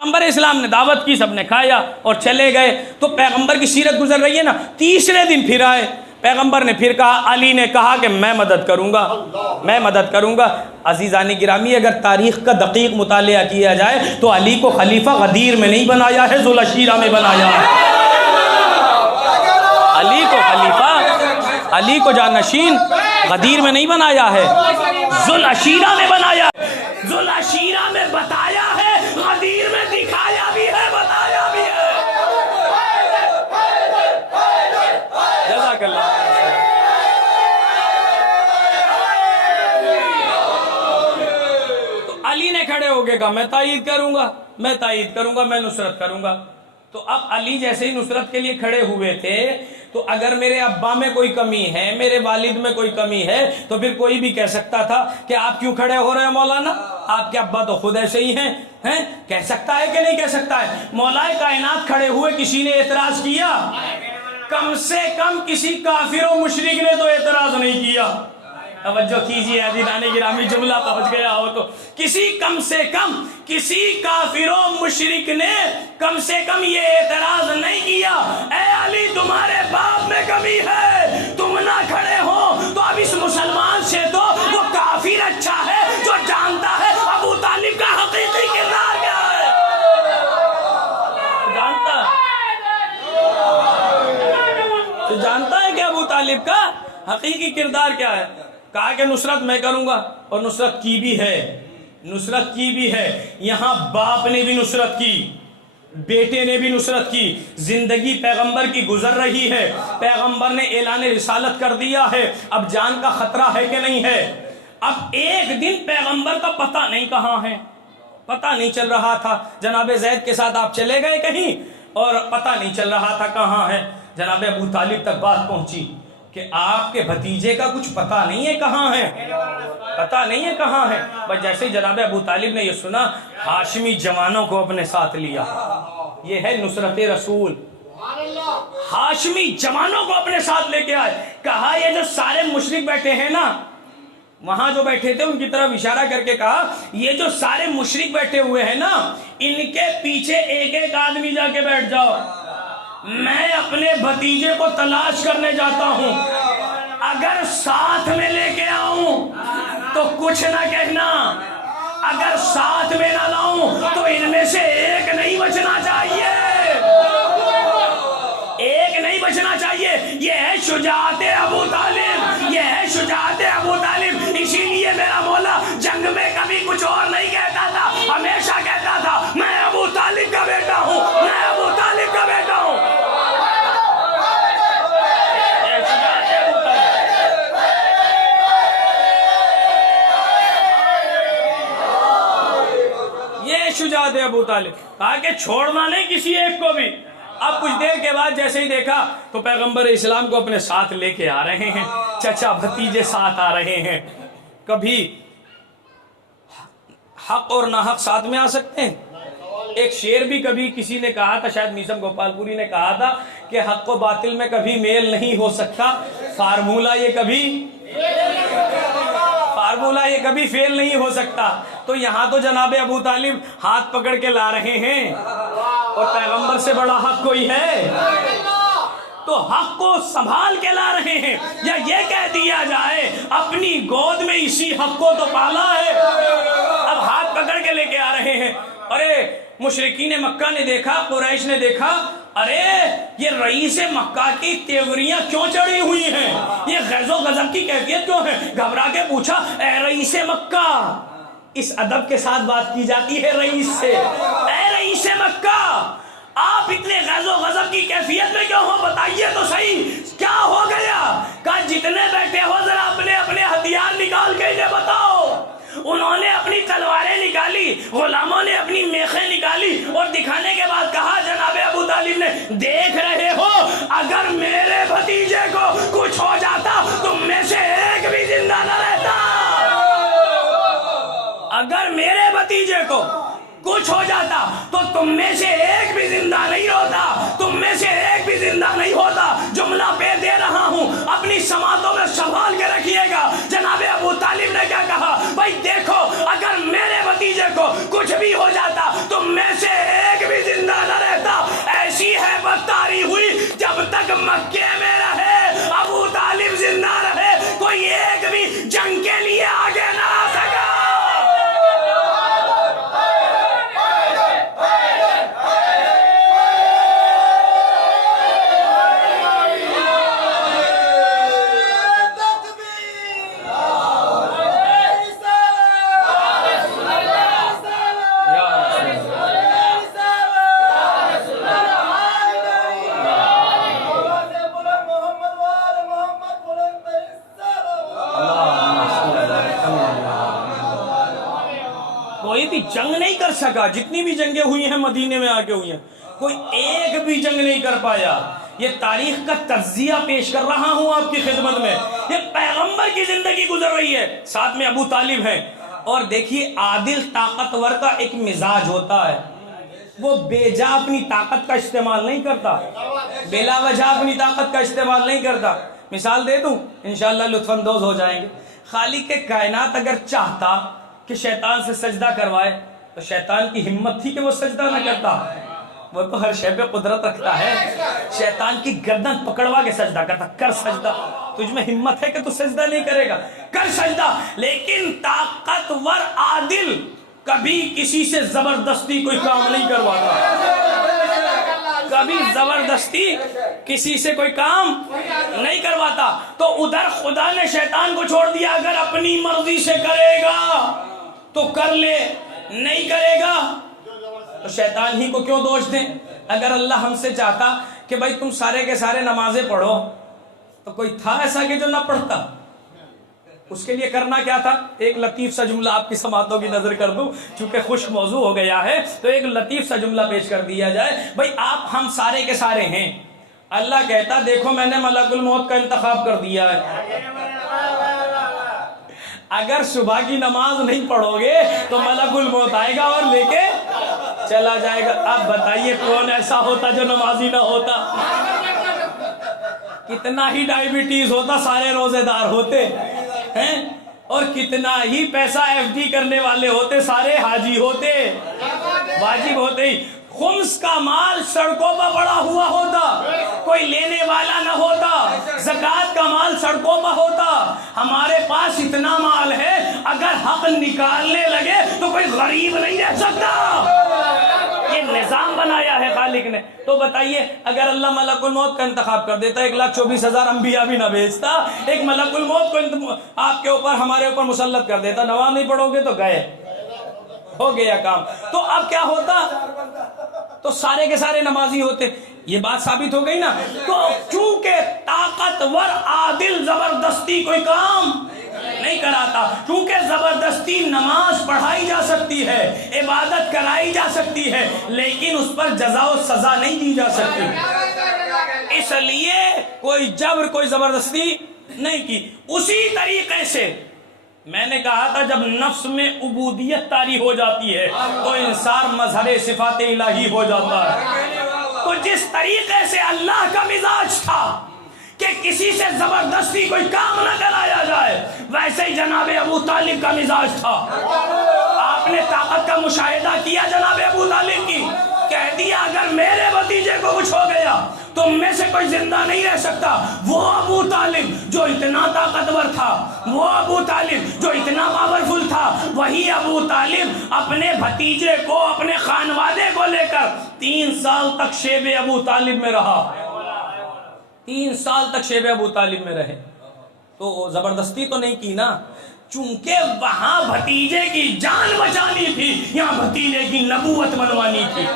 پیغمبر اسلام نے دعوت کی، سب نے کھایا اور چلے گئے. تو پیغمبر کی سیرت گزر رہی ہے نا. تیسرے دن پھر آئے پیغمبر نے، پھر کہا، علی نے کہا کہ میں مدد کروں گا، میں مدد کروں گا. عزیزان گرامی، اگر تاریخ کا دقیق مطالعہ کیا جائے تو علی کو خلیفہ غدیر میں نہیں بنایا ہے، ذو العشیرہ میں بنایا ہے. علی کو خلیفہ، علی کو جانشین غدیر میں نہیں بنایا ہے، ذو العشیرہ میں بنایا ہے. ذو العشیرہ میں بتایا ہے، غدیر میں دکھایا بھی ہے، بتایا بھی ہے. جزاک اللہ. تو علی نے کھڑے ہو کے کہا میں تائید کروں گا، میں تائید کروں گا، میں نصرت کروں گا. تو اب علی جیسے ہی نصرت کے لیے کھڑے ہوئے تھے، تو اگر میرے ابا میں کوئی کمی ہے، میرے والد میں کوئی کمی ہے، تو پھر کوئی بھی کہہ سکتا تھا کہ آپ کیوں کھڑے ہو رہے ہیں مولانا، آپ کے ابا تو خود ایسے ہی ہیں. کہہ سکتا ہے کہ نہیں کہہ سکتا ہے؟ مولا کائنات کھڑے ہوئے، کسی نے اعتراض کیا؟ کم سے کم کسی کافر و مشرک نے تو اعتراض نہیں کیا. توجہ کیجیے عزیزان گرامی، جملہ پہنچ گیا ہو تو کسی کم سے کم کسی کافر و مشرک نے کم سے کم یہ اعتراض نہیں کیا، اے علی تمہارے باپ میں کمی ہے، تم نہ کھڑے ہو. تو اب اس مسلمان سے تو وہ کافر اچھا ہے جو جانتا ہے ابو طالب کا حقیقی کردار کیا ہے. جانتا تو جانتا ہے کہ ابو طالب کا حقیقی کردار کیا ہے. کہا کہ نصرت میں کروں گا، اور نصرت کی بھی ہے، نصرت کی بھی ہے. یہاں باپ نے بھی نصرت کی، بیٹے نے بھی نصرت کی. زندگی پیغمبر کی گزر رہی ہے، پیغمبر نے اعلان رسالت کر دیا ہے، اب جان کا خطرہ ہے کہ نہیں ہے. اب ایک دن پیغمبر کا پتہ نہیں کہاں ہے، پتہ نہیں چل رہا تھا. جناب زید کے ساتھ آپ چلے گئے کہیں اور پتہ نہیں چل رہا تھا کہاں ہے. جناب ابو طالب تک بات پہنچی کہ آپ کے بھتیجے کا کچھ پتہ نہیں ہے کہاں ہے، پتہ نہیں ہے کہاں ہے. بس جیسے جناب ابو طالب نے یہ سنا، ہاشمی جوانوں کو اپنے ساتھ لیا. یہ ہے نصرت رسول. ہاشمی جوانوں کو اپنے ساتھ لے کے آئے. کہا یہ جو سارے مشرک بیٹھے ہیں نا، وہاں جو بیٹھے تھے ان کی طرف اشارہ کر کے کہا یہ جو سارے مشرک بیٹھے ہوئے ہیں نا، ان کے پیچھے ایک ایک آدمی جا کے بیٹھ جاؤ. میں اپنے بھتیجے کو تلاش کرنے جاتا ہوں، اگر ساتھ میں لے کے آؤں تو کچھ نہ کہنا، اگر ساتھ میں نہ لاؤں تو ان میں سے ایک نہیں بچنا چاہیے، ایک نہیں بچنا چاہیے. یہ ہے شجاعت ابو طالب، یہ ہے شجاعت ابو طالب. اسی لیے میرا مولا جنگ میں کبھی کچھ اور نہیں کہتا تھا، ہمیشہ کہتا تھا میں ابو طالب کا بیٹا ہوں، میں ابو طالب کا بیٹا ہوں. شجاعت ابو طالب. کہا کہ چھوڑنا نہیں کسی ایک کو بھی. اب کچھ دیر کے بعد جیسے ہی دیکھا تو پیغمبر اسلام کو اپنے ساتھ لے کے آ رہے ہیں، چچا بھتیجے ساتھ آ رہے ہیں. کبھی حق اور ناحق ساتھ میں آ سکتے ہیں. ایک شعر بھی کبھی کسی نے کہا تھا، شاید میسم گوپال پوری نے کہا تھا کہ حق و باطل میں کبھی میل نہیں ہو سکتا، فارمولہ یہ کبھی فیل نہیں ہو سکتا. تو یہاں تو جناب ابو طالب ہاتھ پکڑ کے لا رہے ہیں، اور پیغمبر سے بڑا حق کوئی ہے؟ تو حق کو سنبھال کے لا رہے ہیں. یا یہ کہہ دیا جائے اپنی گود میں اسی حق کو تو پالا ہے، اب ہاتھ پکڑ کے لے کے آ رہے ہیں. ارے مشرکین مکہ نے دیکھا، قریش نے دیکھا، ارے یہ رئیس مکہ کی تیوریاں کیوں چڑھی ہوئی ہیں، یہ غیظ و غضب کی کیفیت کیوں ہے. گھبرا کے پوچھا اے رئیس مکہ، اس ادب کے ساتھ بات کی جاتی ہے رئیس سے، اے رئیس مکہ آپ اتنے غیظ و غضب کی کیفیت میں کیوں ہو، بتائیے تو صحیح کیا ہو گیا. کہا جتنے بیٹھے ہو ذرا اپنے اپنے ہتھیار نکال کے انہیں بتاؤ. انہوں نے اپنی تلواریں نکالی، غلاموں نے اپنی میخیں نکالی، اور دکھانے کے بعد کہا جناب ابو طالب نے دیکھ رہے ہو اگر میرے بھتیجے کو کچھ ہو جاتا تم میں سے ایک بھی زندہ نہ رہتا، اگر میرے بھتیجے کو کچھ ہو جاتا تو تم میں سے ایک بھی زندہ نہیں ہوتا، تم میں سے ایک بھی زندہ نہیں ہوتا. جملہ پہ دے رہا ہوں، اپنی سماعتوں میں سنبھال کے رکھیے گا. جناب ابو طالب نے کیا کہا؟ بھائی دیکھو اگر میرے بھتیجے کو کچھ بھی ہو جاتا تم میں سے سکا. جتنی بھی جنگیں ہوئی ہیں مدینے میں آ کے ہوئی ہیں, کوئی ایک بھی جنگ نہیں کر پایا. یہ تاریخ کا تجزیہ پیش کر رہا ہوں آپ کی خدمت میں. یہ پیغمبر کی زندگی گزر رہی ہے, ساتھ میں ابو طالب ہیں. اور دیکھیے عادل طاقتور کا ایک مزاج ہوتا ہے, وہ بے جا اپنی طاقت کا استعمال نہیں کرتا, بلا وجہ اپنی طاقت کا استعمال نہیں کرتا. مثال دے دوں, انشاءاللہ لطف اندوز ہو جائیں گے. خالق کائنات اگر چاہتا کہ شیطان سے سجدہ کروائے تو شیطان کی ہمت تھی کہ وہ سجدہ نہ کرتا. وہ تو ہر شے پہ قدرت رکھتا ہے. شیطان کی گردن پکڑوا کے سجدہ کرتا, کر سجدہ, تجھ میں ہمت ہے کہ تو سجدہ نہیں کرے گا, کر سجدہ. لیکن طاقتور عادل کبھی کسی سے زبردستی کوئی کام نہیں کرواتا, کبھی زبردستی کسی سے کوئی کام نہیں کرواتا. تو ادھر خدا نے شیطان کو چھوڑ دیا, اگر اپنی مرضی سے کرے گا تو کر لے, نہیں کرے گا تو شیطان ہی کو کیوں دوش دیں. اگر اللہ ہم سے چاہتا کہ بھائی تم سارے کے سارے نمازیں پڑھو تو کوئی تھا ایسا کہ جو نہ پڑھتا؟ اس کے لیے کرنا کیا تھا؟ ایک لطیف سا جملہ آپ کی سماعتوں کی نظر کر دوں, چونکہ خشک موضوع ہو گیا ہے تو ایک لطیف سا جملہ پیش کر دیا جائے. بھائی آپ ہم سارے کے سارے ہیں, اللہ کہتا دیکھو میں نے ملک الموت کا انتخاب کر دیا ہے, اگر صبح کی نماز نہیں پڑھو گے تو ملک الموت آئے گا اور لے کے چلا جائے گا. اب بتائیے کون ایسا ہوتا جو نمازی نہ ہوتا؟ کتنا ہی ڈائیبٹیز ہوتا, سارے روزے دار ہوتے ہیں, اور کتنا ہی پیسہ ایف ڈی کرنے والے ہوتے, سارے حاجی ہوتے, واجب ہوتے ہی. خمس کا مال سڑکوں پر پڑا ہوا ہوتا, کوئی لینے والا نہ ہوتا. زکوٰۃ کا مال سڑکوں پر ہوتا. ہمارے پاس اتنا مال ہے, اگر حق نکالنے لگے تو کوئی غریب نہیں رہ سکتا. یہ نظام بنایا ہے خالق نے. تو بتائیے اگر اللہ ملک الموت کا انتخاب کر دیتا, 1,24,000 انبیاء بھی نہ بھیجتا, ایک ملک الموت کو آپ کے اوپر ہمارے اوپر مسلط کر دیتا, نماز نہیں پڑھو گے تو گئے, ہو گیا کام. تو اب کیا ہوتا؟ تو سارے کے سارے نمازی ہوتے. یہ بات ثابت ہو گئی نا. تو چونکہ طاقتور عادل زبردستی کوئی کام نہیں کراتا, چونکہ زبردستی نماز پڑھائی جا سکتی ہے, عبادت کرائی جا سکتی ہے, لیکن اس پر جزا و سزا نہیں دی جا سکتی. اس لیے کوئی جبر کوئی زبردستی نہیں کی. اسی طریقے سے میں نے کہا تھا جب نفس میں عبودیت طاری ہو جاتی ہے تو انسان مظہر صفات الہی ہو جاتا ہے. تو جس طریقے سے اللہ کا مزاج تھا کہ کسی سے زبردستی کوئی کام نہ کرایا جائے, ویسے ہی جناب ابو طالب کا مزاج تھا. آپ نے طاقت کا مشاہدہ کیا جناب ابو طالب کی, کہہ دیا اگر میرے بھتیجے کو کچھ ہو گیا تو میں سے کوئی زندہ نہیں رہ سکتا. وہ ابو طالب جو اتنا طاقتور تھا, وہ ابو طالب جو اتنا پاورفل تھا, وہی ابو طالب اپنے بھتیجے کو, اپنے خانوادے کو لے کر 3 سال تک شیب ابو طالب میں رہا. 3 سال تک شیب ابو طالب میں رہے. تو زبردستی تو نہیں کی نا, چونکہ وہاں بھتیجے کی جان بچانی تھی, یہاں بھتیجے کی نبوت بنوانی تھی.